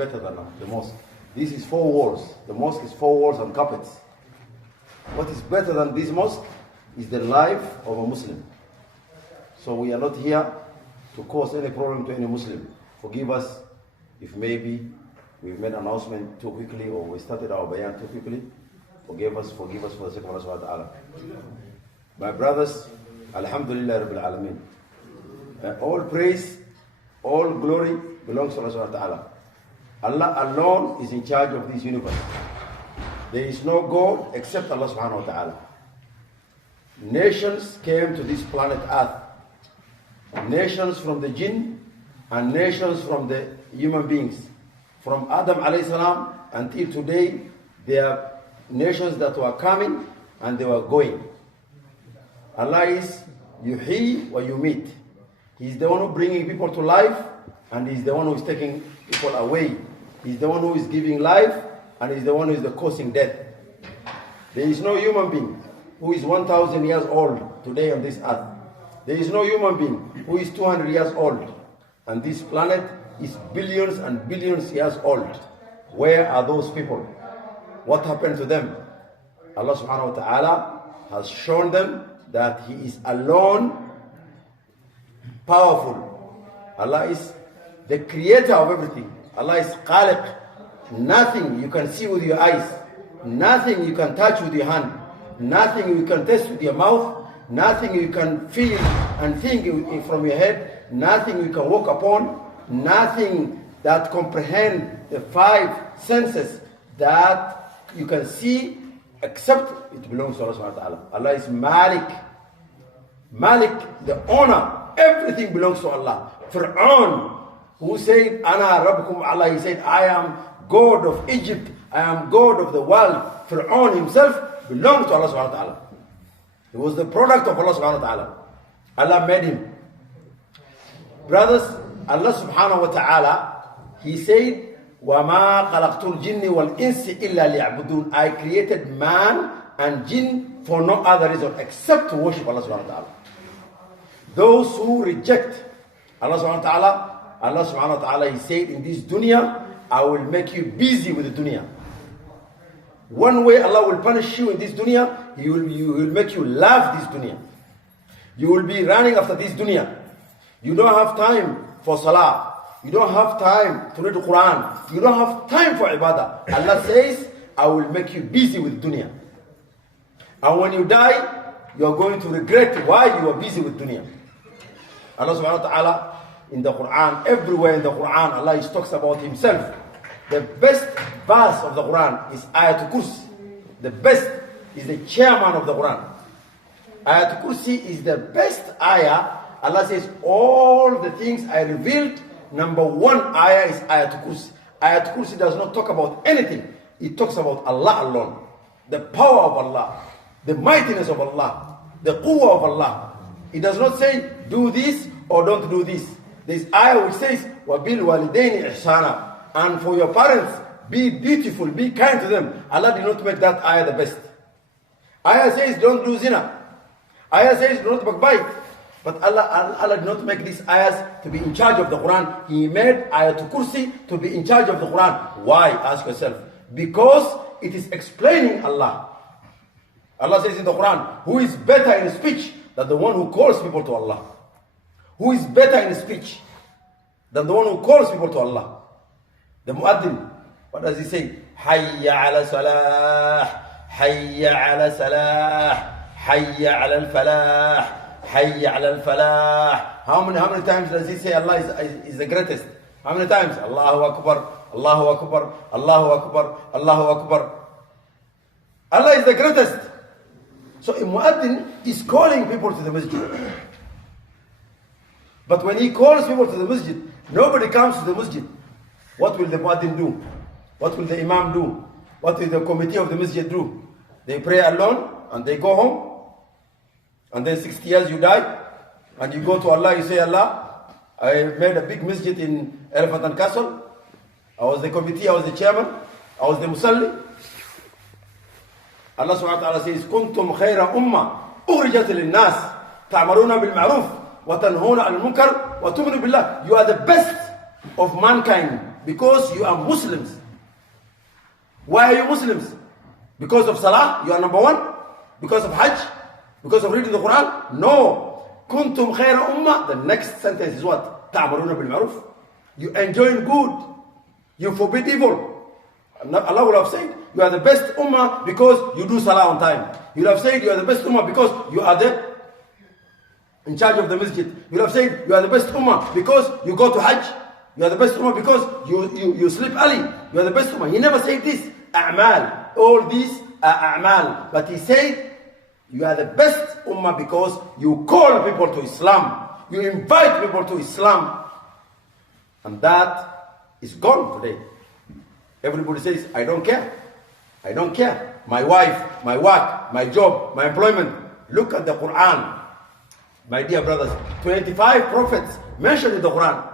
better than the mosque? This is 4 walls. The mosque is 4 walls and carpets. What is better than this mosque is the life of a Muslim. So we are not here to cause any problem to any Muslim. Forgive us if maybe we've made an announcement too quickly or we started our bayan too quickly. Forgive us for the sake of Allah subhanahu wa ta'ala. My brothers, Alhamdulillah Rabbil Alameen. All praise, all glory belongs to Allah subhanahu wa ta'ala. Allah alone is in charge of this universe. There is no God except Allah subhanahu wa ta'ala. Nations came to this planet Earth. Nations from the jinn and nations from the human beings. From Adam alayhi salam until today, there are nations that were coming and they were going. Allah is yuhyi wa yumit. He's the one who is bringing people to life and He's the one who is taking people away. He's the one who is giving life and He's the one who is the causing death. There is no human being who is 1,000 years old today on this earth. There is no human being who is 200 years old. And this planet is billions and billions years old. Where are those people? What happened to them? Allah subhanahu wa ta'ala has shown them that He is alone powerful. Allah is the creator of everything. Allah is Khaliq. Nothing you can see with your eyes. Nothing you can touch with your hand. Nothing you can taste with your mouth. Nothing you can feel and think from your head. Nothing you can walk upon. Nothing that comprehend the 5 senses that you can see except it belongs to Allah subhanahu wa ta'ala. Allah is Malik. Malik, the owner. Everything belongs to Allah. Fir'aun, who said, Ana Rabbukum Allah, he said, I am God of Egypt. I am God of the world. Fir'aun himself belongs to Allah subhanahu wa ta'ala. He was the product of Allah subhanahu wa ta'ala. Allah made him. Brothers, Allah subhanahu wa ta'ala, He said, وَمَا خَلَقْتُ الْجِنِّ وَالْإِنسِ إِلَّا لِيَعْبُدُونَ. I created man and jinn for no other reason except to worship Allah subhanahu wa ta'ala. Those who reject Allah subhanahu wa ta'ala, Allah subhanahu wa ta'ala, He said, in this dunya, I will make you busy with the dunya. One way Allah will punish you in this dunya, He will make you love this dunya. You will be running after this dunya. You don't have time for salah. You don't have time to read the Quran. You don't have time for ibadah. Allah says, I will make you busy with dunya. And when you die, you are going to regret why you are busy with dunya. Allah subhanahu wa ta'ala in the Quran, everywhere in the Quran, Allah talks about Himself. The best verse of the Quran is Ayatul Kursi. The best is the chairman of the Quran. Ayatul Kursi is the best ayah. Allah says, all the things I revealed, number 1 ayah is Ayatul Kursi. Ayatul Kursi does not talk about anything. It talks about Allah alone. The power of Allah. The mightiness of Allah. The quwwah of Allah. It does not say, do this or don't do this. This ayah which says, وَبِالْوَالِدَيْنِ إِحْسَانًا. And for your parents, be beautiful, be kind to them. Allah did not make that ayah the best. Ayah says, don't do zina. Ayah says, do not backbite. But Allah did not make these ayahs to be in charge of the Quran. He made Ayatul Kursi to be in charge of the Quran. Why? Ask yourself. Because it is explaining Allah. Allah says in the Quran, who is better in speech than the one who calls people to Allah? Who is better in speech than the one who calls people to Allah? The Muaddin, what does he say? Hayya ala salah, hayya ala salah, hayya ala al-falah. Hayya ala al-falah. How many times does he say Allah is the greatest? How many times? Allahu Akbar, Allahu Akbar, Allahu Akbar, Allahu Akbar. Allah is the greatest. So a muaddin is calling people to the masjid. But when he calls people to the masjid, nobody comes to the masjid. What will the muaddin do? What will the imam do? What will the committee of the masjid do? They pray alone and they go home. And then 60 years you die, and you go to Allah, you say, Allah, I made a big masjid in Elephant and Castle. I was the committee, I was the chairman, I was the musalli. Allah subhanahu wa ta'ala says, كنتم خير أمة أخرجت للناس تعملون بالمعروف وتنهون عن المنكر وتؤمنون بالله. You are the best of mankind. Because you are Muslims. Why are you Muslims? Because of Salah, you are number one? Because of Hajj? Because of reading the Quran? No. Kuntum khayra ummah. The next sentence is what? Ta'maruna bil ma'ruf. You enjoy good. You forbid evil. Allah would have said, you are the best ummah because you do Salah on time. You would have said, you are the best ummah because you are in charge of the masjid. You would have said, you are the best ummah because you go to Hajj. You are the best ummah because you sleep early. You are the best ummah. He never said this. A'mal. All these are a'mal. But he said, you are the best ummah because you call people to Islam. You invite people to Islam. And that is gone today. Everybody says, I don't care. I don't care. My wife, my work, my job, my employment. Look at the Quran. My dear brothers, 25 prophets mentioned in the Quran.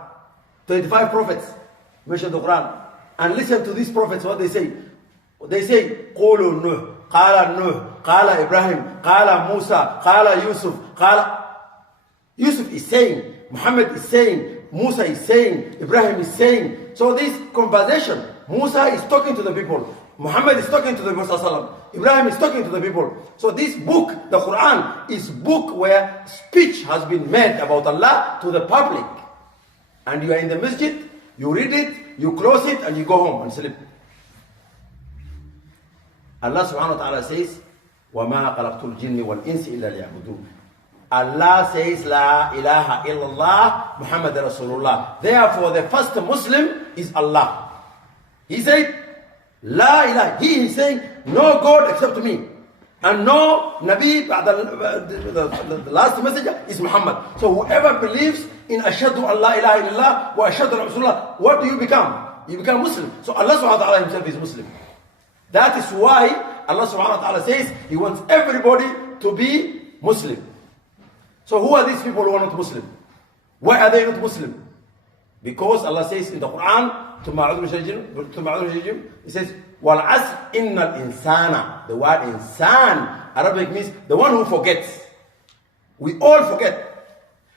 25 prophets mentioned in the Quran. And listen to these prophets, what they say. They say, قولوا نوح, قال نوح, قال إبراهيم, قال موسى, قال Yusuf, قال. Yusuf is saying, Muhammad is saying, Musa is saying, Ibrahim is saying. So this conversation, Musa is talking to the people. Muhammad is talking to the Prophet. Ibrahim is talking to the people. So this book, the Quran, is book where speech has been made about Allah to the public. And you are in the masjid, you read it, you close it, and you go home and sleep. Allah subhanahu wa ta'ala says, وَمَا قَلَقْتُ الْجِنِّ وَالْإِنسِ إِلَّا لِيَعْبُدُونَ. Allah says, La ilaha illallah, Muhammad Rasulullah. Therefore, the first Muslim is Allah. He said, La ilaha. He is saying, no God except me. And no Nabi, the last messenger is Muhammad. So whoever believes in Ashhadu an la ilaha illallah wa Ashhadu anna Rasulullah, what do you become? You become Muslim. So Allah subhanahu wa ta'ala himself is Muslim. That is why Allah subhanahu wa ta'ala says He wants everybody to be Muslim. So who are these people who are not Muslim? Why are they not Muslim? Because Allah says in the Quran, He says, وَالْعَسْرِ إِنَّ الْإِنسَانَ. The word insan, Arabic means the one who forgets. We all forget.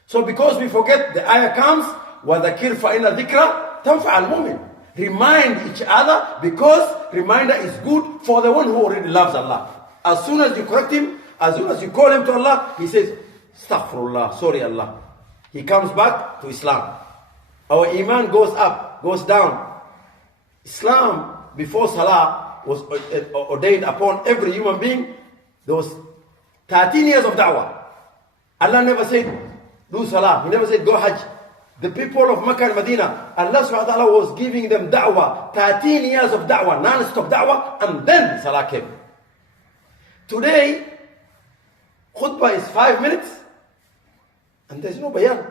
So because we forget, the ayah comes, وَذَكِرْ فَإِنَّ الذِّكْرَ تَنْفَعَ الْمُؤْمِنِ. Remind each other because reminder is good for the one who already loves Allah. As soon as you correct him, as soon as you call him to Allah, he says, Astaghfirullah, sorry Allah. He comes back to Islam. Our iman goes up, goes down. Islam, before Salah was ordained upon every human being, there was 13 years of da'wah. Allah never said, do Salah. He never said, go Hajj. The people of Makkah and Medina, Allah subhanahu wa ta'ala was giving them da'wah, 13 years of da'wah, non-stop da'wah, and then Salah came. Today, khutbah is 5 minutes, and there's no bayan.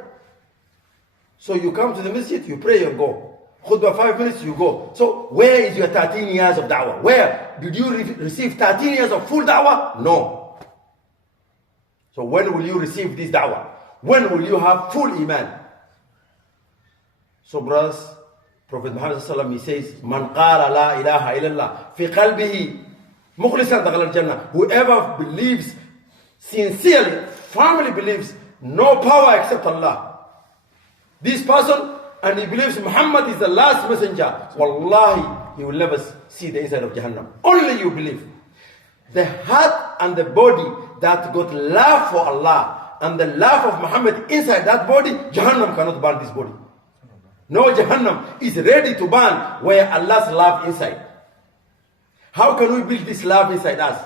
So you come to the masjid, you pray and go. Khutbah 5 minutes, you go. So where is your 13 years of da'wah? Where? Did you receive 13 years of full da'wah? No. So when will you receive this da'wah? When will you have full iman? So brothers, Prophet Muhammad sallallahu alaihi wasallam, he says, "Man qala la ilaha illallah fi qalbihi mukhlisan dakhala al-jannah." Whoever believes sincerely, firmly believes, no power except Allah. This person, and he believes Muhammad is the last messenger, wallahi, he will never see the inside of Jahannam. Only you believe. The heart and the body that got love for Allah and the love of Muhammad inside that body, Jahannam cannot burn this body. No, Jahannam is ready to burn where Allah's love inside. How can we build this love inside us?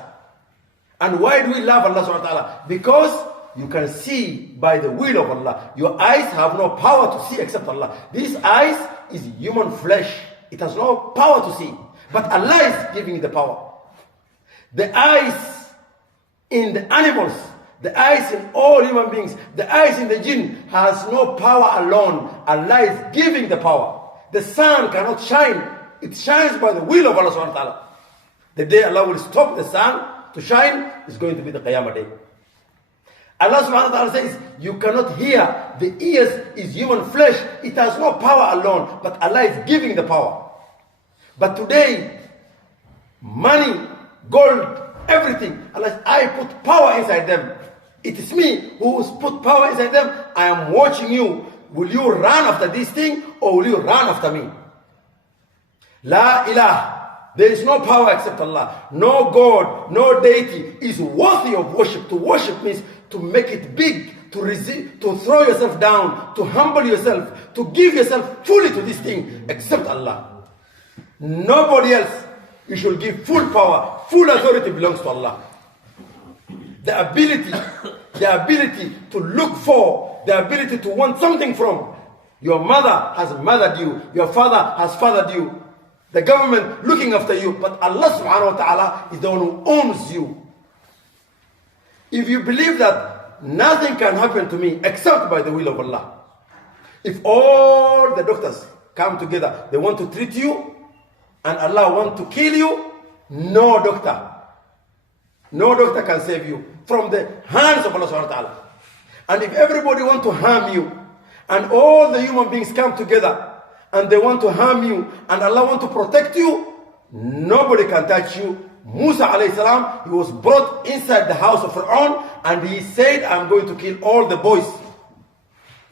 And why do we love Allah subhanahu wa ta'ala? Because you can see by the will of Allah. Your eyes have no power to see except Allah. These eyes is human flesh. It has no power to see. But Allah is giving the power. The eyes in the animals, the eyes in all human beings, the eyes in the jinn has no power alone. Allah is giving the power. The sun cannot shine. It shines by the will of Allah subhanahu wa ta'ala. The day Allah will stop the sun to shine is going to be the Qiyamah day. Allah subhanahu wa ta'ala says, you cannot hear. The ears is human flesh. It has no power alone. But Allah is giving the power. But today, money, gold, everything, Allah says, I put power inside them. It is me who has put power inside them. I am watching you. Will you run after this thing or will you run after me? La ilaha. There is no power except Allah. No God, no deity is worthy of worship. To worship means to make it big, to resist, to throw yourself down, to humble yourself, to give yourself fully to this thing except Allah. Nobody else. You should give full power, full authority belongs to Allah. The ability to look for, the ability to want something from. Your mother has mothered you. Your father has fathered you. The government looking after you. But Allah subhanahu wa ta'ala is the one who owns you. If you believe that nothing can happen to me except by the will of Allah. If all the doctors come together, they want to treat you, and Allah wants to kill you, no doctor can save you from the hands of Allah subhanahu wa ta'ala. And if everybody wants to harm you, and all the human beings come together, and they want to harm you, and Allah wants to protect you, nobody can touch you. Musa alayhi salam, he was brought inside the house of Fir'aun, and he said, I'm going to kill all the boys.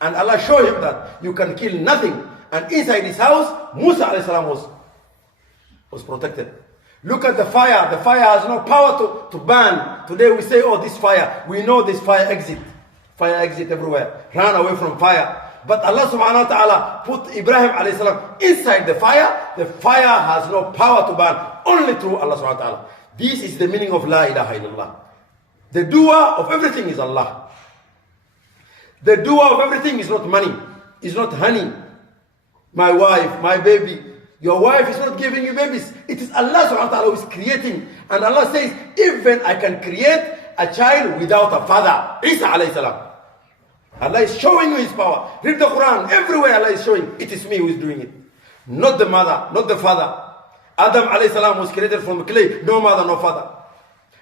And Allah showed him that you can kill nothing. And inside his house, Musa alayhi salam was protected. Look at the fire. The fire has no power to burn. Today we say, oh, this fire. We know this fire exit. Fire exit everywhere. Run away from fire. But Allah subhanahu wa ta'ala put Ibrahim alayhi salam inside the fire. The fire has no power to burn. Only through Allah subhanahu wa ta'ala. This is the meaning of La ilaha illallah. The doer of everything is Allah. The doer of everything is not money. Is not honey. My wife, my baby. Your wife is not giving you babies. It is Allah subhanahu wa ta'ala who is creating. And Allah says, even I can create a child without a father. Isa alayhi salam. Allah is showing you his power. Read the Quran. Everywhere Allah is showing, it is me who is doing it. Not the mother, not the father. Adam alayhi salam was created from clay. No mother, no father.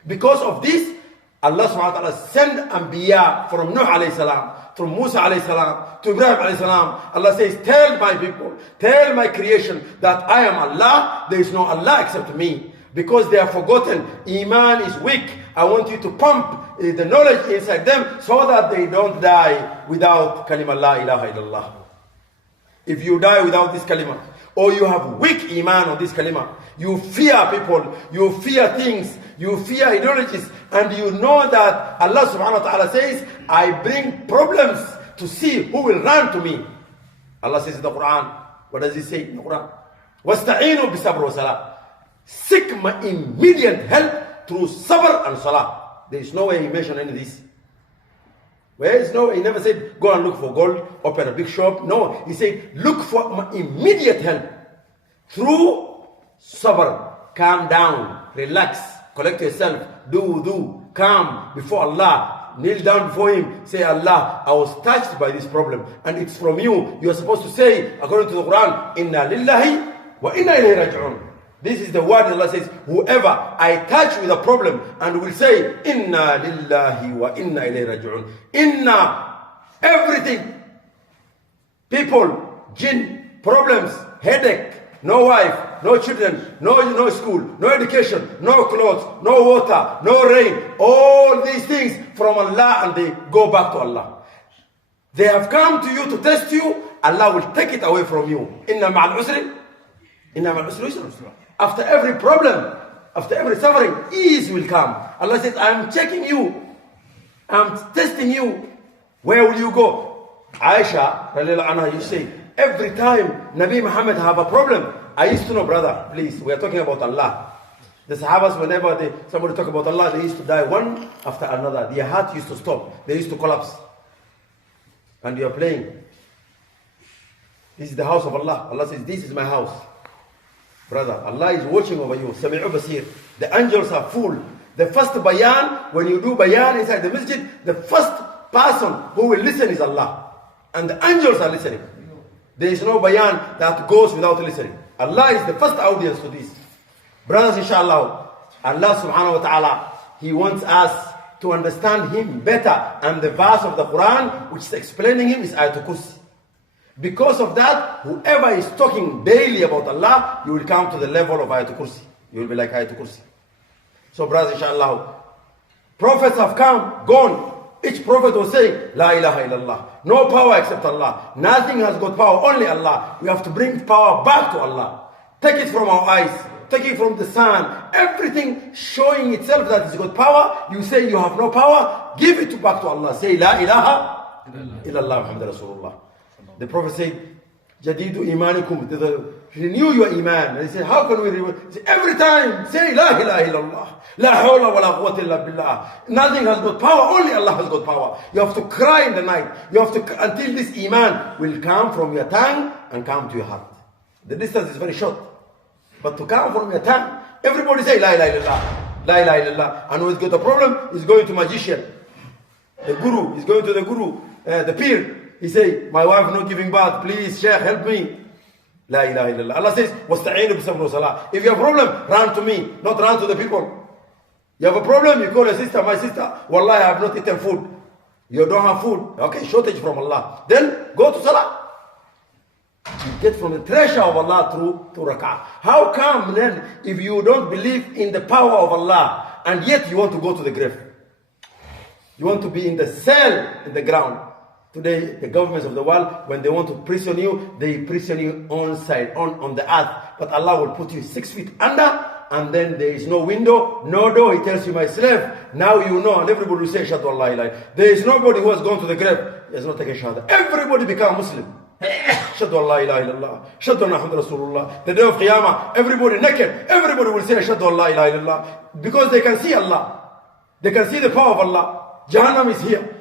Because of this, Allah subhanahu wa ta'ala sent Anbiya from Nuh alayhi salam, from Musa alayhi salam, to Ibrahim alayhi salam. Allah says, tell my people, tell my creation that I am Allah. There is no Allah except me. Because they have forgotten, Iman is weak. I want you to pump the knowledge inside them so that they don't die without kalima la ilaha illallah. If you die without this kalima, or you have weak Iman on this kalima, you fear people, you fear things, you fear ideologies, and you know that Allah subhanahu wa ta'ala says, I bring problems to see who will run to me. Allah says in the Quran, what does he say in the Quran? وَاسْتَعِينُوا بِالصَّبْرِ وَالصَّلَاةِ. Seek my immediate help through sabr and salah. There is no way he mentioned any of this. Where is no? He never said, go and look for gold, open a big shop. No, he said, look for my immediate help through sabr. Calm down, relax, collect yourself, do, calm before Allah. Kneel down before him, say, Allah, I was touched by this problem, and it's from you. You are supposed to say, according to the Quran, Inna lillahi wa inna ilayhi raji'un. This is the word Allah says, whoever I touch with a problem and will say, Inna lillahi wa inna ilayhi raji'un. Inna, everything. People, jinn, problems, headache, no wife, no children, no school, no education, no clothes, no water, no rain. All these things from Allah, and they go back to Allah. They have come to you to test you. Allah will take it away from you. Inna ma'al usri. Inna ma'al usri yusra. After every problem, after every suffering, ease will come. Allah says, I am checking you. I am testing you. Where will you go? Aisha, radiallahu anha, you say, every time Nabi Muhammad have a problem, I used to know, brother, please, we are talking about Allah. The Sahabas, whenever somebody talk about Allah, they used to die one after another. Their heart used to stop. They used to collapse. And you are playing. This is the house of Allah. Allah says, this is my house. Brother, Allah is watching over you. Sami'u basir. The angels are full. The first bayan, when you do bayan inside the masjid, the first person who will listen is Allah. And the angels are listening. There is no bayan that goes without listening. Allah is the first audience to this. Brothers, inshallah, Allah subhanahu wa ta'ala, He wants us to understand Him better. And the verse of the Quran, which is explaining Him, is Ayatul Kursi. Because of that, whoever is talking daily about Allah, you will come to the level of Ayatul Kursi. You will be like Ayatul Kursi. So brothers, inshallah, prophets have come, gone. Each prophet was saying, La ilaha illallah. No power except Allah. Nothing has got power, only Allah. We have to bring power back to Allah. Take it from our eyes. Take it from the sun. Everything showing itself that it's got power. You say you have no power. Give it back to Allah. Say, La ilaha illallah Muhammad Rasulullah. The Prophet said, Jadidu imanikum. Renew your iman. And he said, how can we renew? Every time, say, La ilaha illallah. La hawla wa la quwwata illa billah. Nothing has got power. Only Allah has got power. You have to cry in the night. You have to, until this iman will come from your tongue and come to your heart. The distance is very short. But to come from your tongue, everybody say, La ilaha illallah. La ilaha illallah. And when he's got a problem, he's going to magician. The guru, he's going to the guru, the pir. He say, my wife not giving birth. Please, Sheikh, help me. La ilaha illallah. Allah says, وَاسْتَعِينُوا بِالصَّبْرِ وَالصَّلَاةِ. If you have a problem, run to me, not run to the people. You have a problem, you call your sister, my sister. Wallahi, I have not eaten food. You don't have food. Okay, shortage from Allah. Then go to salah. You get from the treasure of Allah through to rak'ah. How come then, if you don't believe in the power of Allah, and yet you want to go to the grave? You want to be in the cell in the ground. Today, the governments of the world, when they want to prison you, they prison you on the earth. But Allah will put you 6 feet under, and then there is no window, no door. He tells you, my slave, now you know. And everybody will say, Shahadu Allah ilaha. There is nobody who has gone to the grave. He has not taken Shahada. Everybody become Muslim. Shahadu Allah ilaha illallah. Shahadu anna Muhammad Rasulullah. The day of Qiyamah, everybody naked. Everybody will say, Shahadu Allah ilaha illallah. Because they can see Allah. They can see the power of Allah. Jahannam is here.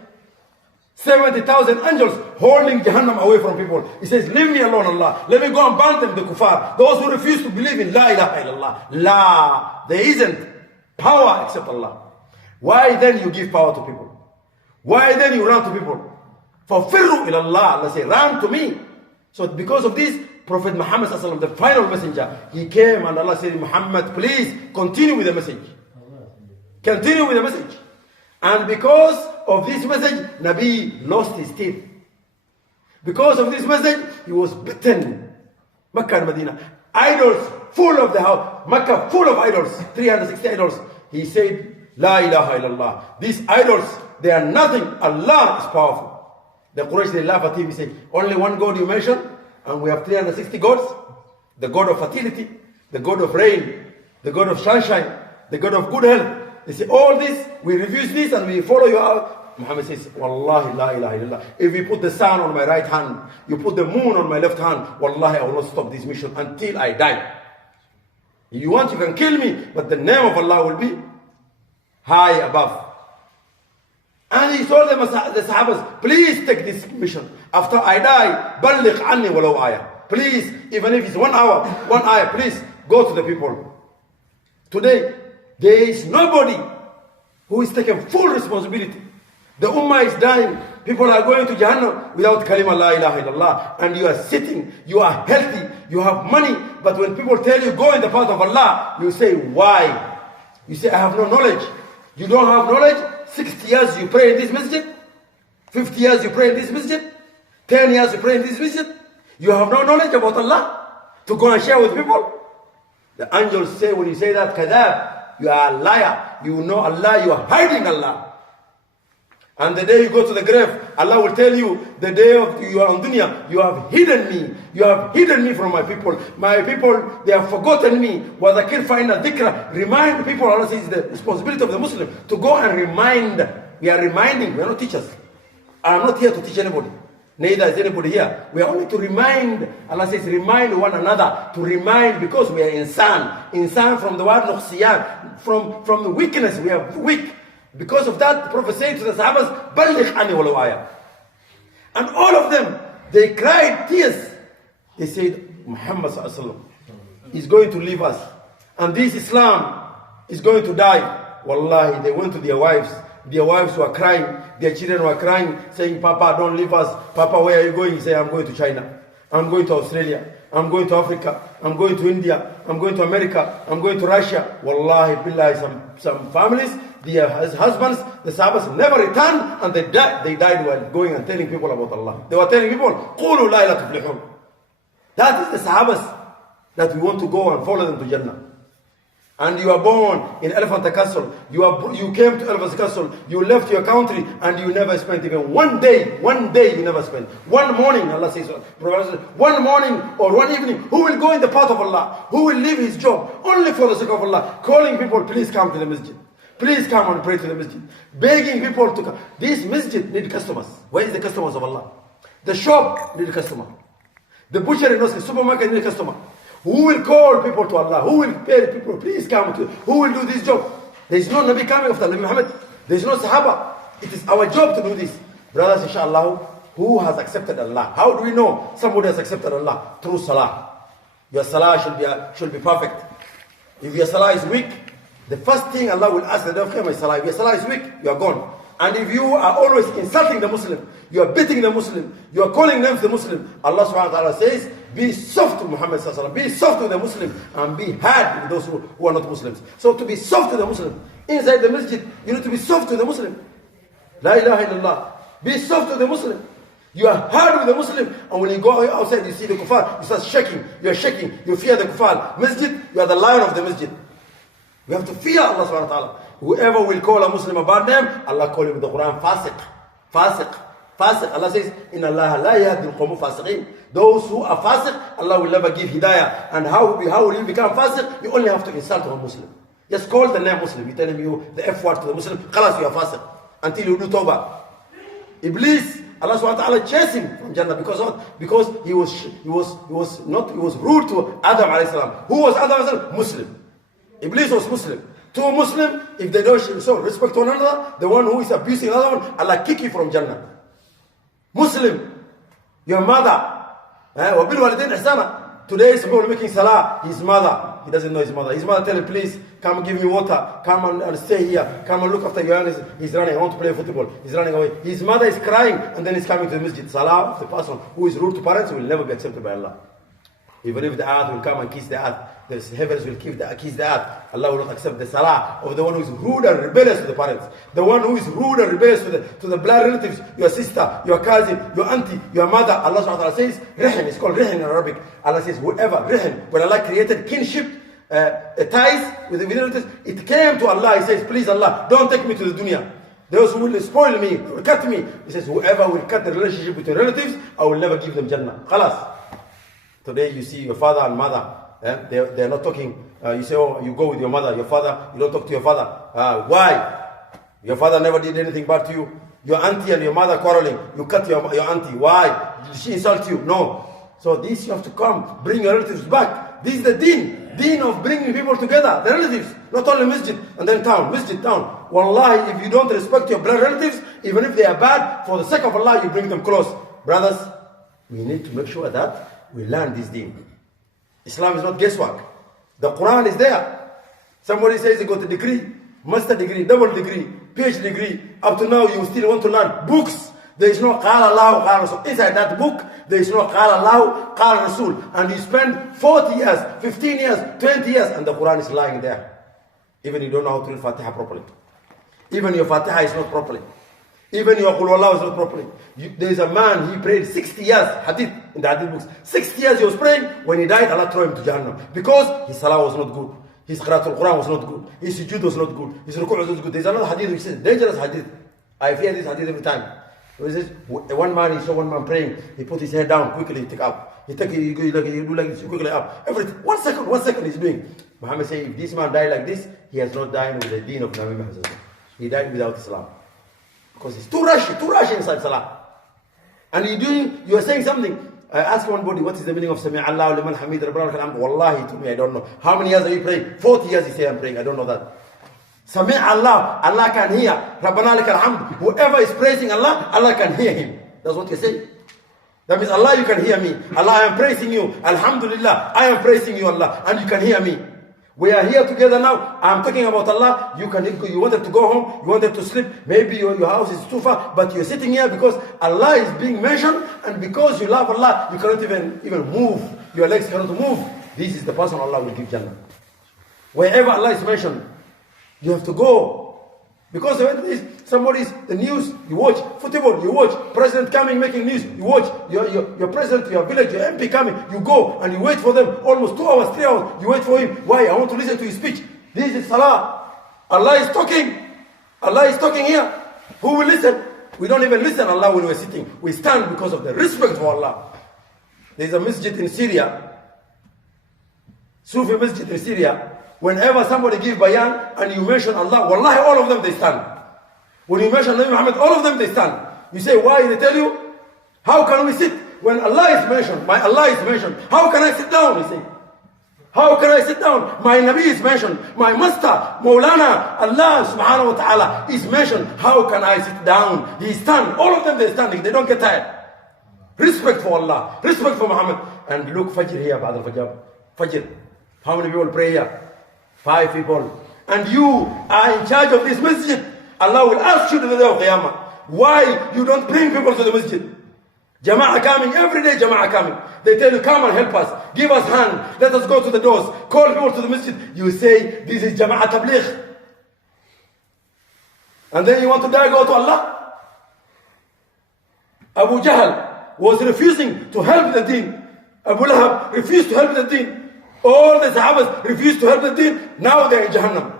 70,000 angels holding Jahannam away from people. He says, leave me alone, Allah. Let me go and burn them, the kuffar. Those who refuse to believe in La ilaha illallah. La. There isn't power except Allah. Why then you give power to people? Why then you run to people? فَفِرُّوا إِلَى اللَّهِ. Allah says, run to me. So because of this, Prophet Muhammad, the final messenger, he came and Allah said, Muhammad, please continue with the message. Continue with the message. And because of this message, Nabi lost his teeth. Because of this message, he was bitten. Makkah and Medina. Idols full of the house. Makkah full of idols. 360 idols. He said, La ilaha illallah. These idols, they are nothing. Allah is powerful. The Quraysh, they laugh at him. He said, only one God you mention, and we have 360 gods. The God of fertility, the God of rain, the God of sunshine, the God of good health. They say, all this, we refuse this and we follow you out. Muhammad says, Wallahi la ilaha illallah. If you put the sun on my right hand, you put the moon on my left hand, Wallahi, I will not stop this mission until I die. If you want, you can kill me, but the name of Allah will be high above. And he told them, the Sahabas, please take this mission. After I die, balligh anni walau ayah. Please, even if it's 1 hour, 1 ayah, please go to the people. Today, there is nobody who is taking full responsibility. The Ummah is dying. People are going to Jahannam without kalima la ilaha illallah. And you are sitting, you are healthy, you have money. But when people tell you go in the path of Allah, you say, why? You say, I have no knowledge. You don't have knowledge? 60 years you pray in this masjid? 50 years you pray in this masjid? 10 years you pray in this masjid? You have no knowledge about Allah to go and share with people? The angels say, when you say that, kadab, you are a liar. You know Allah, you are hiding Allah. And the day you go to the grave, Allah will tell you, the day of you are on dunya, you have hidden me. You have hidden me from my people. My people, they have forgotten me. وَذَكِرْ فَإِنَّ الذِّكْرَ. Remind people, Allah says, the responsibility of the Muslim, to go and remind. We are reminding, we are not teachers. I am not here to teach anybody. Neither is anybody here. We are only to remind. Allah says, remind one another. To remind, because we are insan. Insan from the word nuqsiyan. From the weakness, we are weak. Because of that, the Prophet said to the Sahabas, Balligh anni walau ayah. And all of them, they cried tears. They said, Muhammad sallallahu alaihi wasallam is going to leave us. And this Islam is going to die. Wallahi, they went to their wives. Their wives were crying. Their children were crying, saying, Papa, don't leave us. Papa, where are you going? He said, I'm going to China. I'm going to Australia. I'm going to Africa. I'm going to India. I'm going to America. I'm going to Russia. Wallahi, billahi, some families, their husbands, the Sahabas never returned, and they died while going and telling people about Allah. They were telling people, قُولُوا لَا إِلَى تُفْلِحُونَ. That is the Sahabas that we want to go and follow them to Jannah. and you are born in Elephant Castle, you came to Elephant Castle, you left your country, and you never spent even one day you never spent. One morning, Allah says, one morning or one evening, who will go in the path of Allah? Who will leave his job only for the sake of Allah? Calling people, please come to the masjid. Please come and pray to the masjid. Begging people to come. This masjid need customers. Where is the customers of Allah? The shop need a customer. The butcher knows the supermarket need a customer. Who will call people to Allah? Who will pay people? Please come to. Who will do this job? There is no Nabi coming after Nabi Muhammad. There is no Sahaba. It is our job to do this. Brothers, inshallah, who has accepted Allah? How do we know somebody has accepted Allah? Through salah. Your salah should be perfect. If your salah is weak, the first thing Allah will ask the day of Qiyamah is salah. If your salah is weak, you are gone. And if you are always insulting the Muslim, you are beating the Muslim, you are calling names the Muslim, Allah subhanahu wa ta'ala says, be soft to Muhammad sallallahu alaihi wasallam, be soft to the Muslim, and be hard with those who are not Muslims. So to be soft to the Muslim, inside the masjid, you need to be soft to the Muslim. La ilaha illallah. Be soft to the Muslim. You are hard with the Muslim, and when you go outside, you see the kuffar, you start shaking, you are shaking, you fear the kuffar. Masjid, you are the lion of the masjid. You have to fear Allah subhanahu wa ta'ala. Whoever will call a Muslim a bad name, Allah call him in the Quran fasiq. Fasiq. Fasiq. Allah says, Inna Allah la yahdi al-qawmu fasiqeen. Those who are fasiq, Allah will never give hidayah. And how will you become fasiq? You only have to insult a Muslim. Just call the name Muslim. You tell him the F word to the Muslim, khalas, you are fasiq. Until you do tawbah. Iblis, Allah subhanahu wa ta'ala chased him from Jannah because what? Because he was rude to Adam alayhi salam. Who was Adam alayhi salam? Muslim. Iblis was Muslim. Two Muslim, if they don't show respect to one another, the one who is abusing another one, Allah kick you from Jannah. Muslim, your mother, today somebody making salah, his mother, he doesn't know his mother. His mother tell him, please, come give me water, come and stay here, come and look after your young. He's running, I want to play football. He's running away. His mother is crying, and then he's coming to the masjid. Salah of the person who is rude to parents will never be accepted by Allah. Even if the earth will come and kiss the earth, the heavens will kiss the earth, Allah will not accept the salah of the one who is rude and rebellious to the parents. The one who is rude and rebellious to the blood relatives, your sister, your cousin, your auntie, your mother. Allah subhanahu wa ta'ala says, Rihin, it's called Rihin in Arabic. Allah says, whoever, Rihin, when Allah created kinship, ties with the relatives, it came to Allah. He says, please Allah, don't take me to the dunya. Those who will spoil me, will cut me. He says, whoever will cut the relationship with your relatives, I will never give them Jannah. Khalas. Today you see your father and mother, they are not talking. You say, oh, you go with your mother, your father, you don't talk to your father. Why? Your father never did anything bad to you. Your auntie and your mother quarreling, you cut your auntie. Why? Did she insult you? No. So this you have to come, bring your relatives back. This is the deen of bringing people together, the relatives. Not only masjid and then town, masjid, town. Wallahi, if you don't respect your blood relatives, even if they are bad, for the sake of Allah, you bring them close. Brothers, we need to make sure that we learn this deen. Islam is not guesswork. The Quran is there. Somebody says he got a degree, master degree, double degree, PhD degree. Up to now, you still want to learn books. There is no Qala Allah, Qala Rasul. Inside that book, there is no Qala Allah, Qala Rasul. And you spend 40 years, 15 years, 20 years, and the Quran is lying there. Even you don't know how to read Fatiha properly. Even your Fatiha is not properly. Even your Qul Wallahu is not properly. There is a man, he prayed 60 years, hadith, in the hadith books. 60 years he was praying. When he died, Allah threw him to Jahannam. Because his salah was not good. His Qira'atul Quran was not good. His sujood was not good. His ruku' was not good. There is another hadith which says, dangerous hadith. I fear this hadith every time. He says, one man, he saw one man praying. He put his head down, quickly he take up. He do like this, quickly up. Everything. 1 second he's doing. Muhammad said, if this man died like this, he has not died with the deen of Nabi Muhammad. He died without Islam. Because it's too rushy inside salah. And you are saying something. I asked one body, what is the meaning of Sami Allah liman hamid rabbana lakal hamd? Wallahi, he told me, I don't know. How many years are you praying? 40 years he say I'm praying. I don't know that. Sami Allah, Allah can hear. Rabbana lakal hamd. Whoever is praising Allah, Allah can hear him. That's what you say. That means Allah, you can hear me. Allah, I am praising you. Alhamdulillah, I am praising you, Allah, and you can hear me. We are here together now. I'm talking about Allah. You wanted to go home. You wanted to sleep. Maybe your house is too far. But you're sitting here because Allah is being mentioned. And because you love Allah, you cannot even move. Your legs cannot move. This is the person Allah will give Jannah. Wherever Allah is mentioned, you have to go. Because the news, you watch. Football, you watch. President coming, making news, you watch. Your president, your village, your MP coming, you go and you wait for them almost 2 hours, 3 hours. You wait for him. Why? I want to listen to his speech. This is salah. Allah is talking. Allah is talking here. Who will listen? We don't even listen Allah when we're sitting. We stand because of the respect for Allah. There's a masjid in Syria, Sufi masjid in Syria. Whenever somebody gives bayan and you mention Allah, wallahi, all of them they stand. When you mention Nabi Muhammad, all of them they stand. You say, why? They tell you, how can we sit? When Allah is mentioned, my Allah is mentioned, how can I sit down? You say, how can I sit down? My Nabi is mentioned, my Master, Maulana, Allah subhanahu wa ta'ala is mentioned. How can I sit down? He stand. All of them they standing. They don't get tired. Respect for Allah. Respect for Muhammad. And look, Fajr here, Ba'ad al-Fajr. Fajr. How many people pray here? 5 people. And you are in charge of this masjid. Allah will ask you to the day of Qiyamah, why you don't bring people to the masjid? Jama'ah coming, every day Jama'ah coming. They tell you, come and help us. Give us hand. Let us go to the doors. Call people to the masjid. You say, this is Jama'ah Tabligh. And then you want to die, go to Allah? Abu Jahl was refusing to help the deen. Abu Lahab refused to help the deen. All the Sahabas refused to help the deen. Now they're in Jahannam.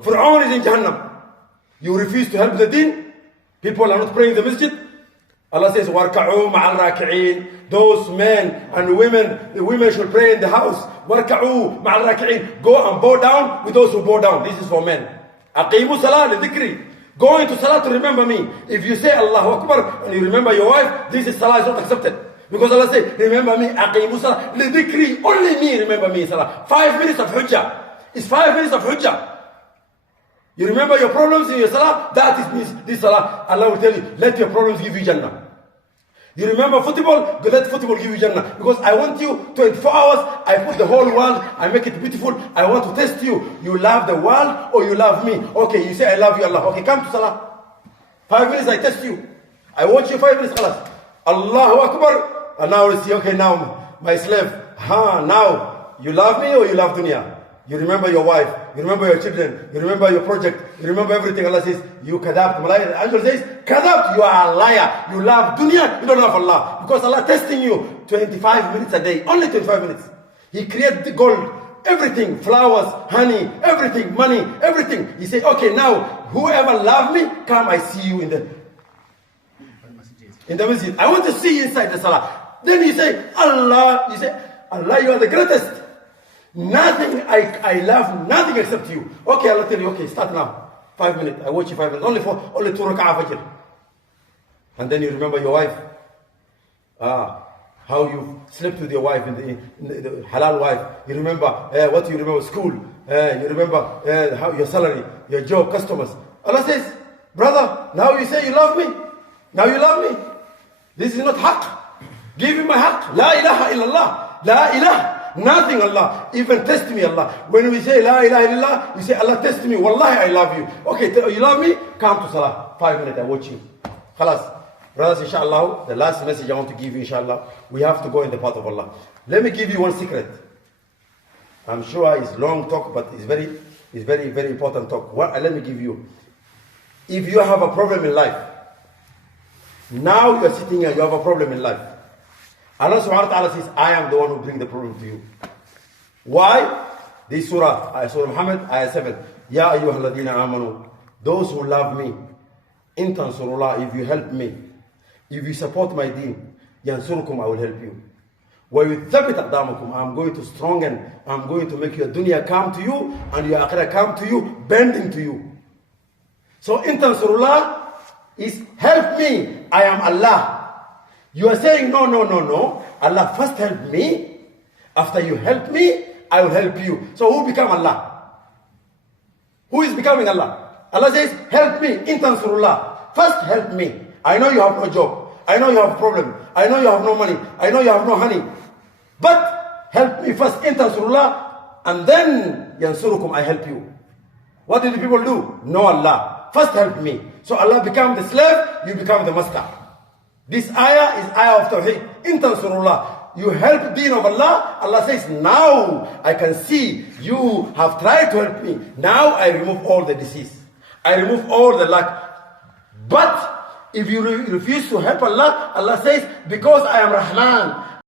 Fir'aun is in Jahannam. You refuse to help the deen. People are not praying the masjid. Allah says, وَارْكَعُوا مَعَ الرَّاكِعِينَ. Those men and women, the women should pray in the house. وَارْكَعُوا مَعَ الرَّاكِعِينَ. Go and bow down with those who bow down. This is for men. أَقِيمُوا صَلَاةَ لِذِكْرِ. Go into salah to remember me. If you say Allahu Akbar and you remember your wife, this is salah is not accepted. Because Allah says, remember me, أَقِيمُوا صَلَاةَ لِذِكْرِ. Only me remember me in salah. 5 minutes of hujjah. It's 5 minutes of hujjah. You remember your problems in your salah, that is this salah. Allah will tell you, let your problems give you Jannah. You remember football, let football give you Jannah. Because I want you 24 hours, I put the whole world, I make it beautiful. I want to test you. You love the world or you love me? Okay, you say I love you, Allah. Okay, come to salah. 5 minutes, I test you. I watch you 5 minutes, khalas. Allahu Akbar. And now you see, okay, now my slave. Now you love me or you love dunya? You remember your wife, you remember your children, you remember your project, you remember everything. Allah says, you kadhabt. The angel says, kadhabt, you are a liar. You love dunya, you don't love Allah. Because Allah testing you 25 minutes a day, only 25 minutes. He created the gold, everything, flowers, honey, everything, money, everything. He said, okay, now, whoever love me, come, I see you in the masjid. I want to see you inside the salah. Then you say, Allah, you are the greatest. Nothing, I love nothing except you. Okay, Allah tell you, okay, start now. 5 minutes, I watch you 5 minutes. Only 2 rak'ah fajr. And then you remember your wife. How you slept with your wife, in the halal wife. You remember, what you remember, school. You remember how your salary, your job, customers. Allah says, brother, now you say you love me. Now you love me. This is not haqq. Give me my haqq. La ilaha illallah. La ilaha. Nothing, Allah. Even test me, Allah. When we say La ilaha illallah, we say Allah test me. Wallahi, I love you. Okay, you love me? Come to salah. 5 minutes, I watch you. Khalas. Brothers, inshallah, the last message I want to give you, inshallah, we have to go in the path of Allah. Let me give you one secret. I'm sure it's long talk, but it's very, very important talk. Let me give you. If you have a problem in life, now you're sitting here, you have a problem in life. Allah subhanahu wa ta'ala says, I am the one who brings the problem to you. Why? This surah, Surah Muhammad, ayah 7. Ya ayyuhalladhina amanu. Those who love me, in tansurullah, if you help me, if you support my deen, yansurukum, I will help you. Wa yuthabbit aqdamakum, I'm going to strengthen, I'm going to make your dunya come to you, and your akhirah come to you, bending to you. So in tansurullah is help me, I am Allah. You are saying, no. Allah first help me. After you help me, I will help you. So who become Allah? Who is becoming Allah? Allah says, help me. In tansurullah. First help me. I know you have no job. I know you have a problem. I know you have no money. I know you have no honey. But help me first. In tansurullah. And then, yansurukum, I help you. What did the people do? No, Allah. First help me. So Allah become the slave, you become the master. This ayah is ayah of Tawheed. In tansurullah. You help deen of Allah. Allah says, now I can see you have tried to help me. Now I remove all the disease. I remove all the lack. But if you refuse to help Allah, Allah says, because I am Rahman,